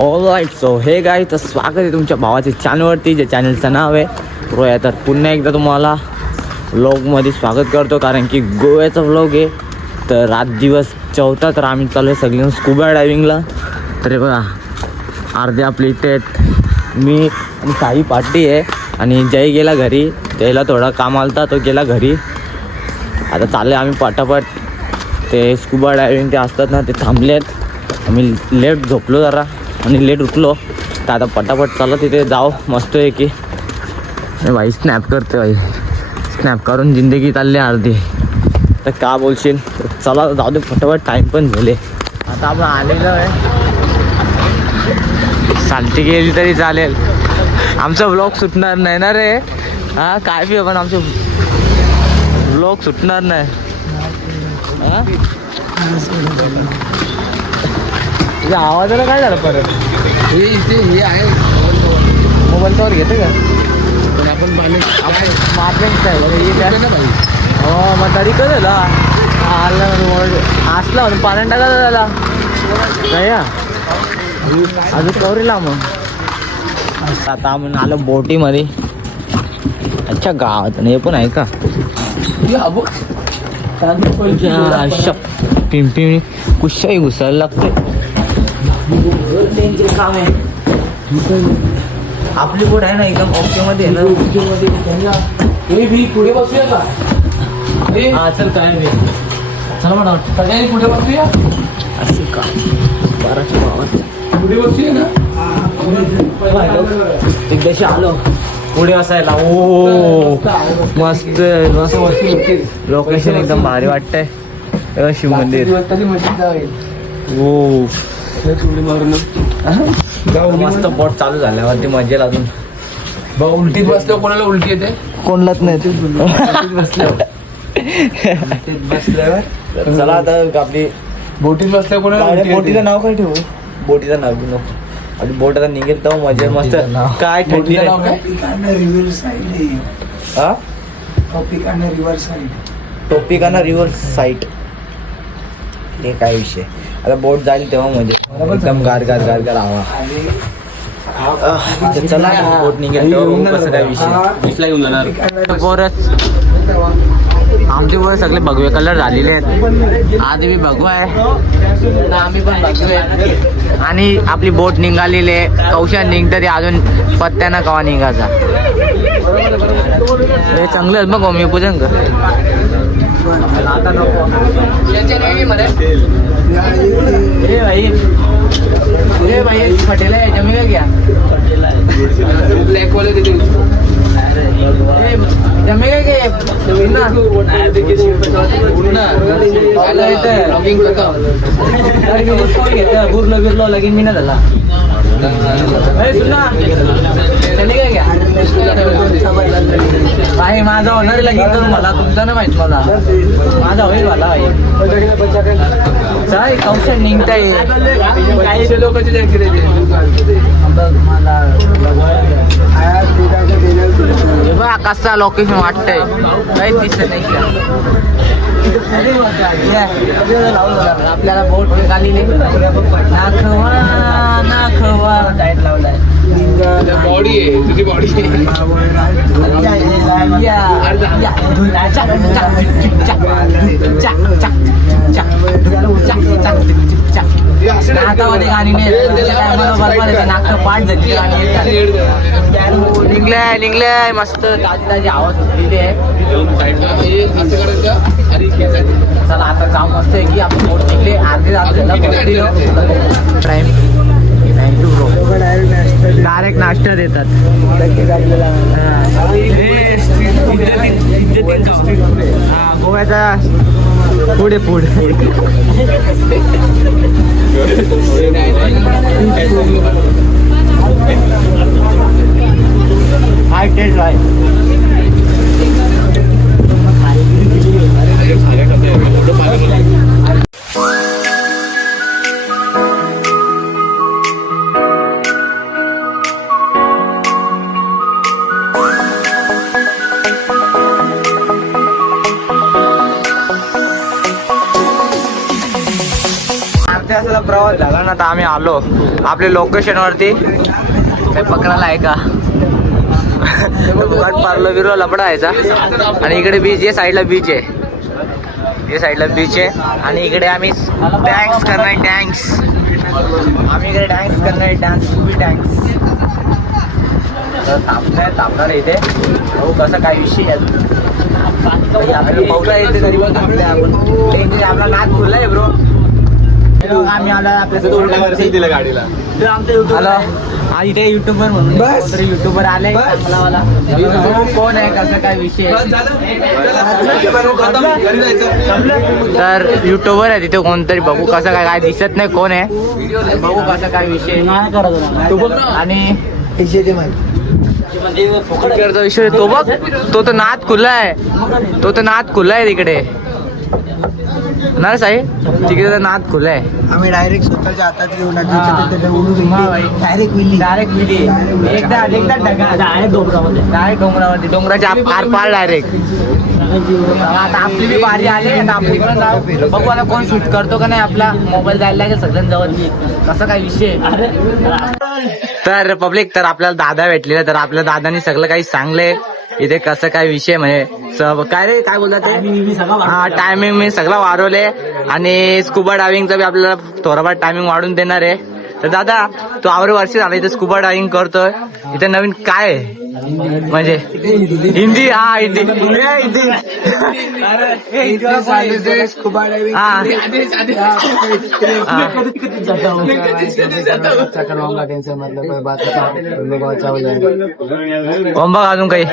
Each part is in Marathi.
ऑलराईट सो हे गाय तर स्वागत आहे तुमच्या भावाच्या चॅनलवरती, जे चॅनलचं नाव आहे रोया. तर पुन्हा एकदा तुम्हाला व्लॉगमध्ये स्वागत करतो, कारण की गोव्याचा व्लॉग आहे. तर रात दिवस चौथा, तर आम्ही चालू आहे सगळेजण स्कुबा डायविंगला. तर हे बघा अर्धे आपले इथे मी आणि साई पाटी आहे, आणि जय गेला घरी. जयला थोडा काम आलता, तो गेला घरी. आता चालले आम्ही पटापट. ते स्कुबा डायविंग ते असतात ना, ते थांबलेत. आम्ही लेट झोपलो जरा आणि लेट उठलो, तर आता पटापट चाललं तिथे जाऊ. मस्त आहे की भाई स्नॅप करते भाई, स्नॅप करून जिंदगी चालली अर्धी. तर का बोलशील, चला जाऊ दे फटाफट, टाईम पण झाले. आता आपण आलेलो आहे, शांती गेली तरी चालेल, आमचा व्लॉग सुटणार नाही ना रे. हां काय बी पण आमचं व्लॉग सुटणार नाही. हां तुझ्या आवाजाला काय झालं परत? हे आहे मोबाईल कवर घेते का पण आपण हो? मग तरी कसं झालं असला म्हणून पाण्यात टाकायला झाला काय अजून कवरीला. मग आता आपण आलो बोटीमध्ये. अच्छा गावात हे पण आहे का? पिंपी कुशाही घुसायला लागते. काम आहे आपली बोट आहे ना, एकदम ओके मध्ये आहे ना. पुढे बसूया का? हा चल काय नाही, चला म्हणा सगळ्यांनी पुढे बसूया. असे का 12च्या भावात पुढे बसूया ना. एकदाशी आलो पुढे असायला. ओ मस्त मस्त लोकेशन एकदम भारी वाटतंय. शिव मंदिर ओ मस्त बोट चालू झाल्यावरती मजेला. अजून उलटीत बसल्यावर कोणाला उलटी येते? कोणलाच नाही बसल्यावर चला आता आपली बोटीत बसल्यावर कोणाला बोटीचं नाव काय ठेवू? बोटीचं नाव घेऊ नको. आपली बोट आता निघेल तेव्हा मजा मस्त. काय थंडी नाव काय? हा टोपिकाना रिव्हर साईट. हे काय विषय, आता बोट जाईल तेव्हा मजा एकदम गार गार गार गार हवा. चला बोट निघेल तेव्हा कसं काय विषय घेऊन जाणार. बोरच आमचे वर सगळे भगवे कलर झालेले आहेत. आधी मी भगवा आहे, आम्ही पण भगवे आहे. आणि आपली बोट निघालेली आहे. कौशा निघतं ते अजून पत्त्यानं कवा निघायचा. हे चांगलं बघ मी पूजन कर. भाई भाई फटेला है, जमेगा क्या? ब्लॅक वाले देते जमेगा क्या? बुरलो बिरलो लगीन मी ना झाला. चलेगा क्या? भाई माझा होणार लगीन तर मला तुमचा ना माहित. मला माझा होईल मला भाई. काय कौशल निघताय काही लोकांचे बघा कसा लोकेशन वाटतंय, काही दिसत नाही. आपल्याला बोट निघालेली नाखवा नाखवा डायट लावलाय. बॉडी आहे तुझी बॉडी. नाकामध्ये गाणी नाक पाठ झाली. निघलाय निघलाय मस्त ताजी ताजी आवाज होती आहे. चला आता जाऊ मस्त आहे की आपण बोट निघले. अर्धे टाइम डायरेक्ट नाश्ता देतात. गोव्याचा पुढे पुढे हाय टेस्ट आहे. प्रवास झाला ना, आता आम्ही आलो आपल्या लोकेशनवरती. काही पकडायला आहे का? पार्लो बिरो लपडा यायचा. आणि इकडे बीच आहे, साईडला बीच आहे, या साईडला बीच आहे. आणि इकडे आम्ही डॅन्स करणार, डॅन्स आम्ही इकडे डॅन्स करणार, डान्स उभी डॅन्स. थांबणार इथे भाऊ, कसं काय विषय आहे आपला येते तरी पण थांबले आपण. आपला नाद खुलला आहे ब्रो. आम्ही आला आपल्या दिलं गाडीला. हॅलो, आज इथे युट्यूबर म्हणून युट्यूबर आले. कोण आहे, कसं काय विषय? तर युट्यूबर आहे तिथे कोणतरी, बघू कसं काय, काय दिसत नाही कोण आहे, बघू कसं काय विषय. आणि विषय तो बघ, तो तर नाद खुला आहे, तो तर नाद खुला आहे तिकडे ना साई, तिकडे तर नाद खुला आहे. आम्ही डायरेक्ट स्वतःच्या हातात घेऊन डायरेक्ट मिली एकदा डोंगरावरती, डोंगराच्या पार पार डायरेक्ट. आता आपली बी बारी आली, आता आपण इकडून जाऊ. बघू आता कोण शूट करतो का नाही. आपला मोबाईल जायला लागेल सगळ्यांजवळ, कसं काय विषय. तर पब्लिक, तर आपल्याला दादा भेटलेला, तर आपल्या दादानी सगळं काही सांगले इथे कसं काय विषय, म्हणजे काय रे काय बोलतात ते. हा, टायमिंग मी सगळं वाढवले आणि स्कुबा डायव्हिंगचं बी आपल्याला थोडाफार टायमिंग वाढून देणार आहे. तर दादा, तू वर्ष झाला इथे स्कुबा डायव्हिंग करतोय, इथे नवीन काय आहे म्हणजे हिंदी? हा, हिंदी स्कुबा डायविंग बघ अजून काही.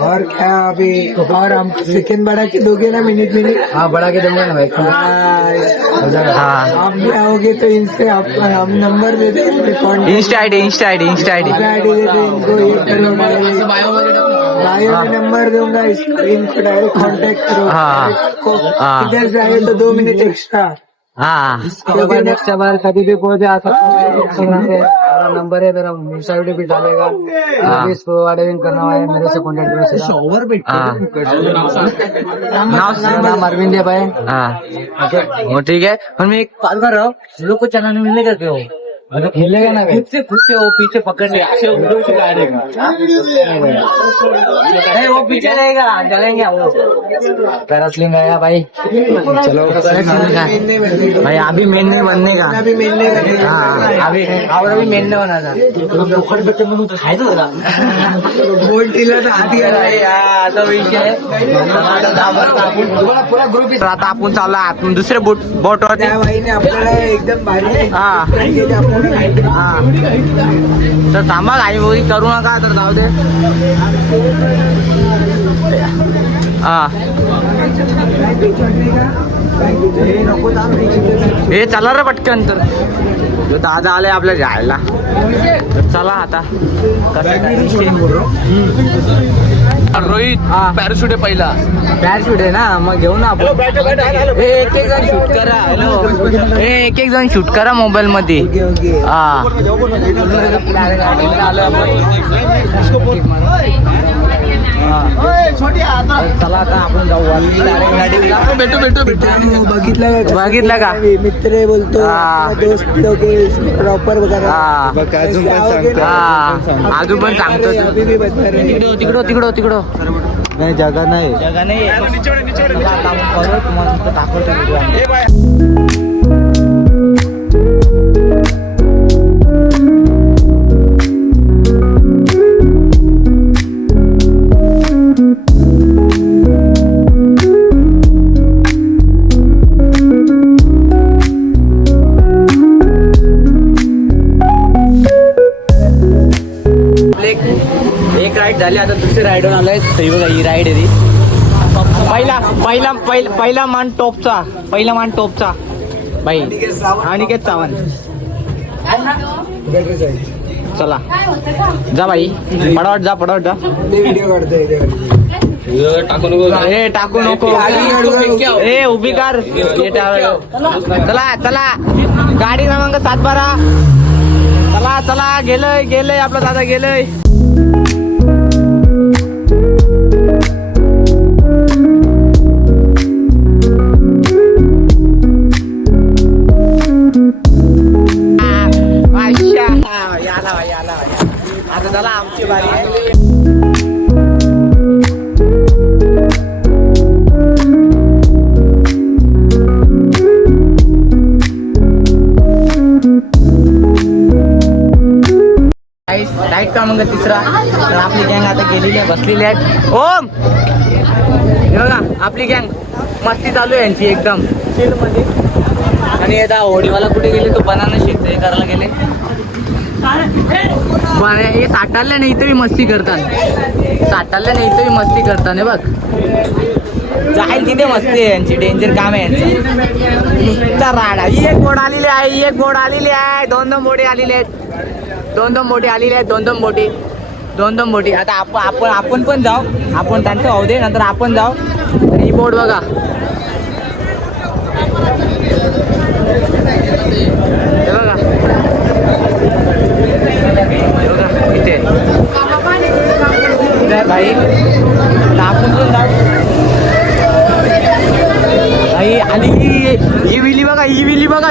और क्या अभी, और हम सेकंड बढ़ा के दोगे ना मिनट. हाँ, बढ़ा के दूंगा ना भाई. हाँ, आप भी आओगे तो इनसे हम नंबर दे देंगे, इंस्टा आईडी दे देंगे इनको. बायो में नंबर दूंगा, इनको डायरेक्ट कांटेक्ट करो. इधर से आए तो 2 मिनट एक्स्ट्रा. हाँ, नेक्स्ट बार कभी भी पहुंचे आ सकते. नंबर है मेरा, साइड भी डालेगा. इसको ऑर्डरिंग करना है मेरे से कॉन्टेक्ट करो. शॉवर नाम अरविंद है भाई. हाँ, वो ठीक है. और मैं एक बात कर रहा हूँ, लोग को चलाने मिलने करके हो, मतलब खेलेगा ना खुद से वो पीछे पकड़ ले, नहीं वो पीछे रहेगा, चलेंगे हम लोग. पैरास्लिंग आया भाई. चलो भाई अभी मेन नहीं बनने का. अभी मिलने का. हाँ, अभी अभी मेन नहीं बना था. बोल दिला तर आधी आता विषय. पूरा ग्रुप. आता आपण चाललो आपण दुसरे बोटवरती. त्या बाईने आपल्याला एकदम भारी हा, तर थांबा, काही बोली करू नका, तर जाऊ दे. हा, हे चला रे पटकन. तर दादा आले आपल्या जायला, तर चला आता. रोहित, पॅराशूट आहे पहिला. पॅराशूट आहे ना, मग घेऊ ना आपण. एक एक जण शूट करा. हॅलो, एक एक जण शूट करा मोबाईल मध्ये. हा, चला आता आपण जाऊ गाडीला. बघितलं का मित्र बोलतो दोस्त प्रॉपर वगैरे. अजून पण सांगतो. तिकडं नाही, जागा नाही. जगा नाही. तुम्हाला दाखवतो. एक राईड झाली, आता दुसरी राईडवर आलोय. बघा ही राईड आहे ती. पहिला मान टॉपचा, बाई अनिकेत सावंत. चला जा बाई, पडावट जा. व्हिडिओ काढतोय. टाकू नको. ए उभी कर. चला गाडी क्रमांक 712. चला गेलंय आपला दादा गेलंय. आला भाई आला भाई. आता चला आमची बारी आहे. राईट का मग तिसरा तर आपली गँग आता गेलेली आहे बसलेली आहे. ओम हे बघा आपली गँग मस्ती चालू आहे यांची एकदम चिल मध्ये. आणि आता होडीवाला कुठे गेले तो बनाना शेक हे करायला गेले. हे साठारल्या नाही इथे मस्ती करतात. साठारल्या नाही इथे मस्ती करतात हे बघ. जाईल तिथे मस्ती आहे यांची. डेंजर काम आहे यांचं. नुसता राडा. ही एक बोट आलेली आहे. ही एक बोट आलेली आहे. दोन बोटी आलेली आहेत. दोन बोटी आलेली आहेत. दोन बोटी. आता आपण पण जाऊ. आपण त्यांचं होऊ दे नंतर आपण जाऊ. तर ही बोट बघा. हे बघा इथे भाई आपण पण जाऊ. भाई आणि ही विली बघा. ही विली बघा.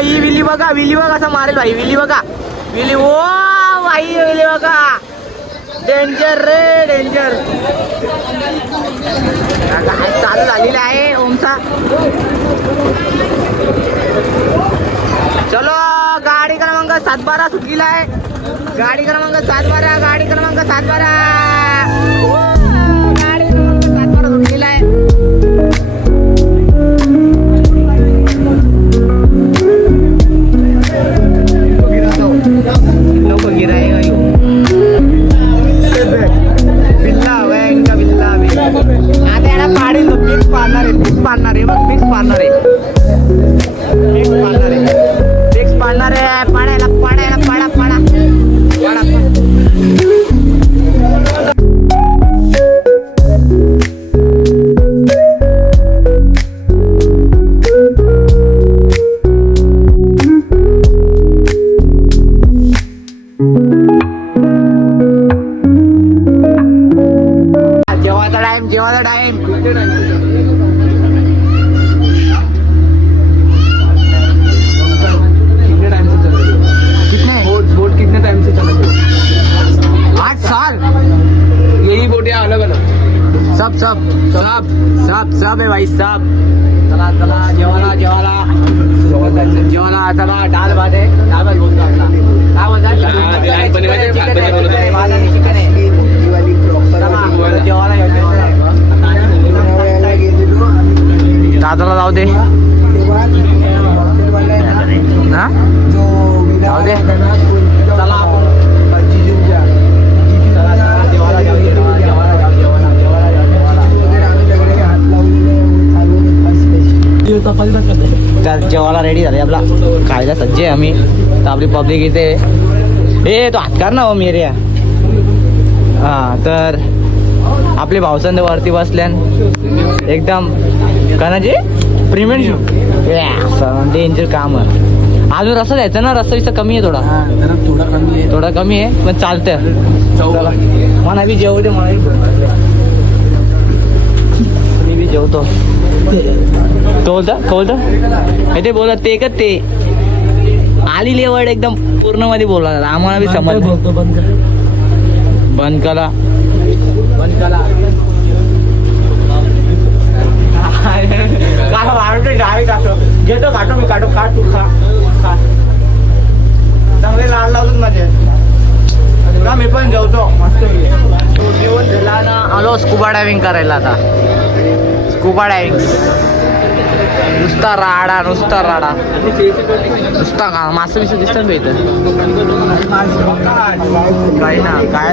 विली बघा असं मारेल भाई. विली बघा. विली ओ भाई विली बघा. डेंजर रे डेंजर. चालू झालेला आहे ओमचा. चलो गाडी क्रमांक 712 सुटलेला आहे. गाडी क्रमांक 712. गाडी क्रमांक 712 सुटलेला आहे. लोक गिराय बिल्ला वैंका बिल्ला. आता याला पाडी फिक्स पाडणार आहे. फिक्स पाडणार आहे. पाडायला पाडा. जेवायचा टाइम. बोट कितने टाइम से चला रही है? 8 साल. यही बोटियां अलग अलग. सब है भाई सब. चला जेवायला चला. डाल भात आहे. डाल भात बोलतो आपला. काय बोलतात चिकन आहे. जेवायला दादाला जाऊ दे. हा जाऊ दे. चला आपण तर जेवायला रेडी झाले. आपला खायला सज्ज आहे आम्ही. तर आपली पब्लिक इथे ए तो हातकार ना हो मेरिया. हा तर आपले भावसंद वरती बसल्यान एकदम कणाची प्रिमेंट डेंजर काम आहे. अजून रस्सा द्यायचा ना. रस्सा कमी आहे थोडा कमी आहे पण चालतं. मला बी जेवू दे. मी बी जेवतो. तो बोलता ते बोलत ते का ते आली लेवड एकदम पूर्ण मध्ये बोलला. आम्हाला बी समज बंद करा. घेतो काटो मी काटो. काट तू खा. चांगले लाड लावतात माझे का. मी पण जेवतो मस्त. जेवण झाला ना. आलो स्कुबा डायव्हिंग करायला. आता स्कुबा डायव्हिंग नुसता राडा. नुसता का मासे बिसे दिसतात बे इथं. काही ना काय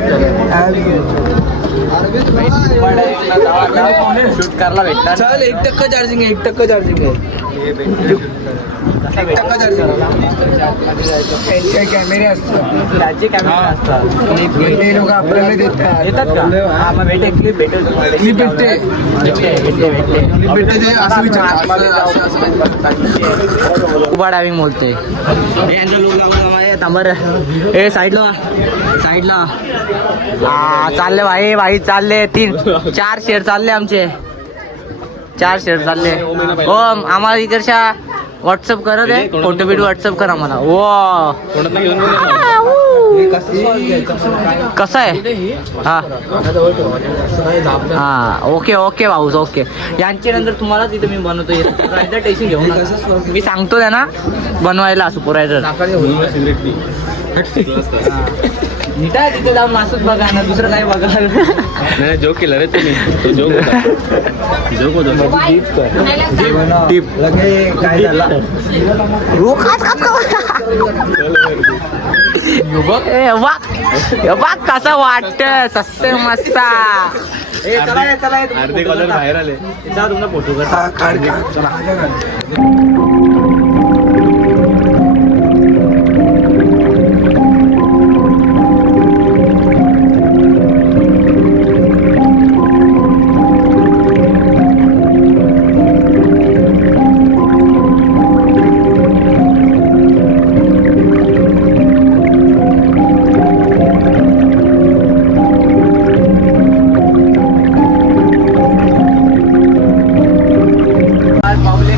शूट करायला भेटतात. चल 1% चार्जिंग आहे. 1% चार्जिंग आहे. कॅमेरे असतात. राज्य कॅमेरा असतात. ते लोक आपल्याला येतात का. हा मग क्लिप भेटेल तुम्हाला. भेटते ते असं विचार. स्कुबा डायव्हिंग बोलते. नंबर ए साईडला चालले भाई चालले. 3-4 शेअर चालले आमचे. 4 शेअर चालले. हो आम्हाला इकडच्या व्हॉट्सअप करत आहे. फोटो व्हिडिओ व्हॉट्सअप करा मला. वा कसं आहे हा हा ओके ओके भाऊ ओके. यांच्या नंतर तुम्हाला तिथे मी बनवतो सुपरवायझर टेन्शन घेऊ नका. मी सांगतो त्यांना बनवायला सुपरवायझर. नीट आहे तिथे जाऊन मासच बघा ना दुसरं काय बघा. नाही जोक केला रे तुम्ही. तो जोक होता. जोक होता. टिप काय झाला बघ कसा वाटत सस्ते मस्त. अर्धे कॉलर बाहेर आले. फोटो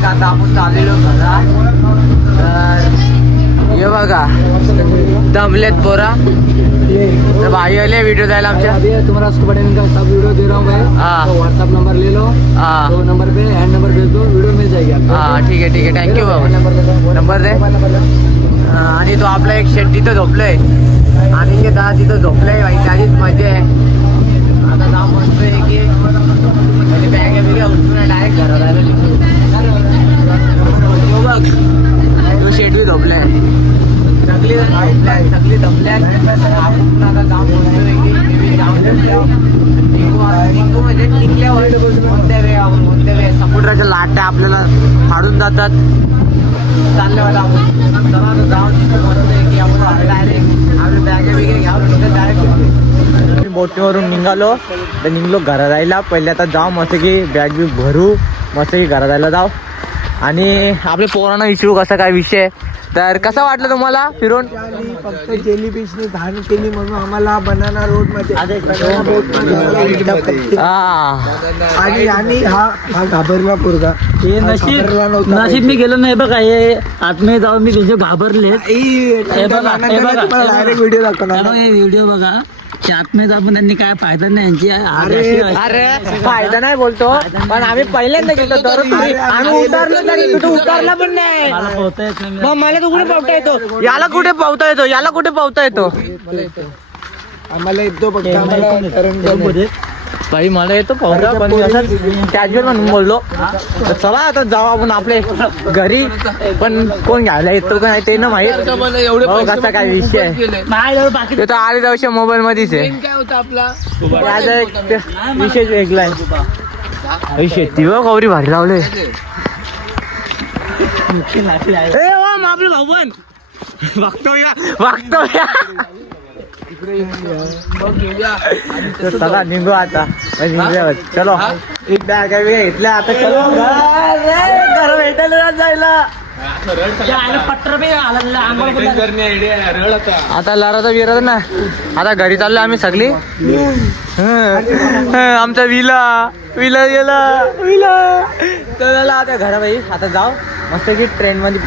आता आपण चाललेलो घरा. तर हे बघा दमलेत पोरा. तर भाई आले व्हिडिओ द्यायला आमच्या. तुम्हाला स्कूबा डाइविंग का सब वीडियो दे रहा हूँ मैं. हाँ. तो व्हाट्सएप नंबर ले लो. हाँ. तो नंबर पे हैंड नंबर भेज दो, वीडियो मिल जाएगी आपको. हा ठीक आहे थँक्यू बाबा. नंबर दे. आणि तो आपला एक शेट तिथं झोपलोय आणि ते दहा तिथं झोपलंय भाई. त्याचीच मजा आहे. आता जाऊ म्हणतोय की बॅग बिग्या उठून डायरेक्ट घरात आलेली. बघ तू शेट बी झोपलाय. सगळी दमल्या. आपण आता जाऊ म्हणतोय की जाऊ म्हणजे निघल्यावर कोणत्या वेळ समुद्राच्या लाटा आपल्याला फाडून जातात. चालले वाटतं आपण चला जाऊन म्हणतोय की आपण डायरेक्ट आपल्या बॅगे बिगे घ्यावं डायरेक्ट बोटीवरून निघालो. तर निघलो घरा जायला. पहिले आता जाऊ मस्त की बॅग बी भरू मस्त की घरा जायला जाऊ. आणि आपले पोरांना विचारू कसा काय विषय. तर कसं वाटलं तुम्हाला फिरून. फक्त जेली बीचने घाण केली म्हणून आम्हाला बनाना रोड मध्ये आणि हा घाबरला पोरगा. हे नशीब मी गेलो नाही बघा. हे आतमध्ये जाऊन मी तुझे घाबरले. डायरेक्ट व्हिडिओ दाखवणार. हे व्हिडिओ बघा. ते आतमध्ये जाऊन त्यांनी काय फायदा नाही यांची. अरे फायदा नाही बोलतो पण आम्ही पहिल्यांदा गेलो तर आम्ही उतरलो तरी तू उतरला पण नाही. मला पोहता येत नाही. मग मला तो कुठे पावता येतो. याला कुठे पावता येतो. याला कुठे पावता येतो. आम्हाला येतो फक्त आम्हाला भाई मला येतो पावता पण असंच कॅज्युअल म्हणून बोललो. तर चला आता जाऊ आपण आपले घरी. पण कोण घ्यायला येतो का नाही ते ना माहित. हो कसा काय विषय आहे. बाकी ते तर आले जाऊशे मोबाईल मध्येच आहे. काय होतं आपला माझा एक विषय वेगळा आहे. शेती व गौरी भारी लावले. आपले भाऊ पण बघतो या. चला निघू आता. चलो एक बॅग घेतल्या आता. चलो घर भेटायला जायला. आता लढाचा विरत ना. आता घरी चाललो आम्ही सगळी. आमचा विला गेला. तर आता घरा भाई आता जाऊ मस्त की ट्रेन मध्ये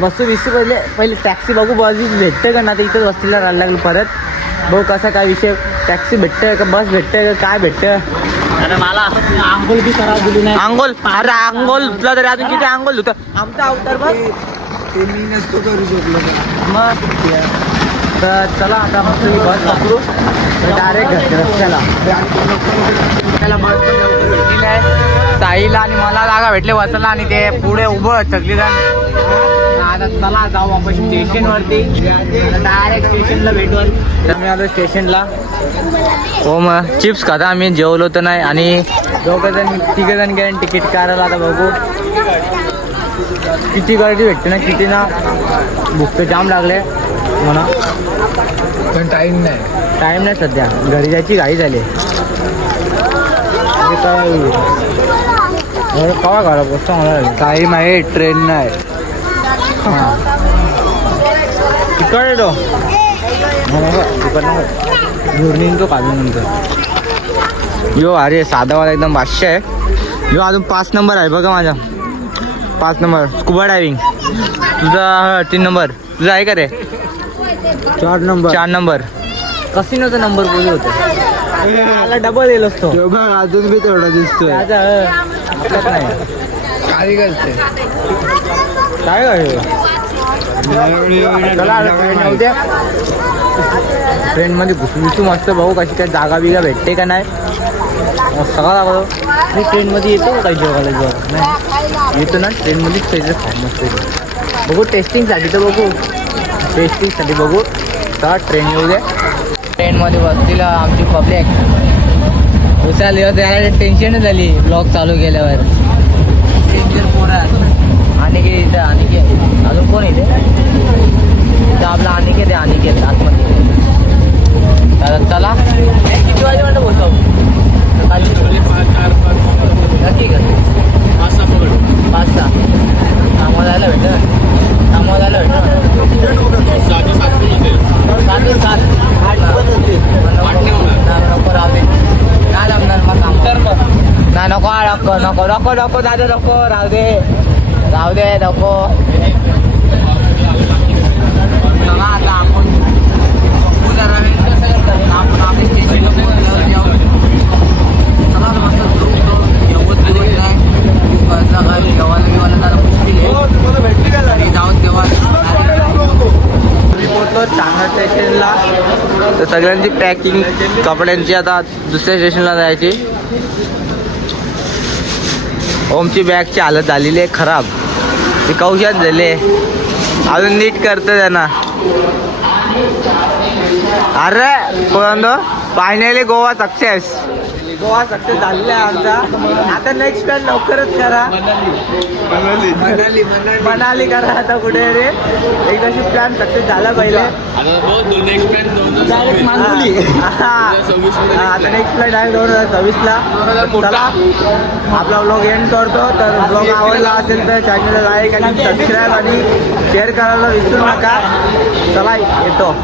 मस्त विसू. पहिले टॅक्सी बघू बस भेटते का ना. तर इथंच वस्तीला राहायला लागलं परत. भाऊ कसा काय विषय. टॅक्सी भेटते का बस भेटते का काय भेटतं. अरे मला आंघोळ बी करा दिली नाही. आंघोळ अरे आंघोळ धुतला तरी अजून किती आंघोळ धुत. आमचा अवतार बघ ते मी नसतो करू शकलो. मग. तर चला आता मस्त बस पकडू डायरेक्ट रस्त्याला. बस भेटलेली आहे. साईला आणि मला जागा भेटले बसायला आणि ते पुढे उभं सगळीजण. आता चला जाऊ आपण स्टेशनवरती. डायरेक्ट स्टेशनला भेटू. तर मी आलो स्टेशनला. हो मग चिप्स खाता आम्ही जेवलो तर नाही. आणि तिघजण गेले तिकीट काढायला. आता बघू किती गर्दी भेटते ना किती ना. भूक तर जाम लागले म्हणा पण टाइम नाही सध्या. घरी जायची घाई झाली. कवा घरा पोचतो मला टाईम आहे. ट्रेन नाही. तिकड येतो घुरणी तो काढून नंतर. यो अरे साधावाला एकदम 500 आहे. यो अजून 5 नंबर आहे बघा माझा. 5 नंबर स्कुबा डायविंग. तुझा 3 नंबर तुझा आहे का रे. 4 नंबर 4 नंबर कसिनोचा नंबर बोलू होता डबल येईल असतो तो बघ अजून बी थोडा दिसतोय आपल्यात नाही खाली घालते काय चला ट्रेन मध्ये घुसू मस्त भाऊ कशी काय जागा बिगा भेटते का नाही सगळं दाखवतो मी ट्रेनमध्ये येतो काही जेवायला नाही येतो ना ट्रेनमध्येच पाहिजे खाऊ मस्त बघू टेस्टिंगसाठी तर बघू टेस्टिंगसाठी बघू चला ट्रेन येऊ दे ट्रेनमध्ये बसतील आमची पब्लिक उचल त्याला टेन्शन झाली ब्लॉग चालू केल्यावर डेंजर पोरं अनिकेत इथं अनिकेत अजून कोण इथे इथं आपला अनिकेत आहे अनिकेत आतमध्ये चला किती वाजेपर्यंत बोलतो नक्की का 5-6 कामावर जायला भेटत कामावर जायला भेटत 7-7 नको राहू दे नाही जमणार मग काम नाही नको नको नको नको दादा नको राहू दे नको चला आता आपण जरा वेळ आपण आपल्या स्टेशनला पोहोचल्यावर जाऊ चला मस्त जेवत नाही जेवायला बिवायला जरा मुश्किल आहे जाऊ तेव्हा मी पोहोचलो चांगल्या स्टेशनला तर सगळ्यांची पॅकिंग कपड्यांची आता दुसऱ्या स्टेशनला जायची ओमची बॅगची हालत झालेली आहे खराब ती कौशात झाली आहे अजून नीट करतं त्यांना अरे कोण फायनली गोवा सक्सेस झालेला आहे आमचा आता नेक्स्ट प्लॅन लवकरच करा मनाली करा आता कुठे रे एक अशी प्लॅन सक्सेस झाला पहिले आता नेक्स्ट प्लॅन आहे 2026ला चला आपला ब्लॉग एंड करतो तर ब्लॉग आवडला असेल तर चॅनलला लाईक आणि सबस्क्राईब आणि शेअर करायला विसरू नका चला येतो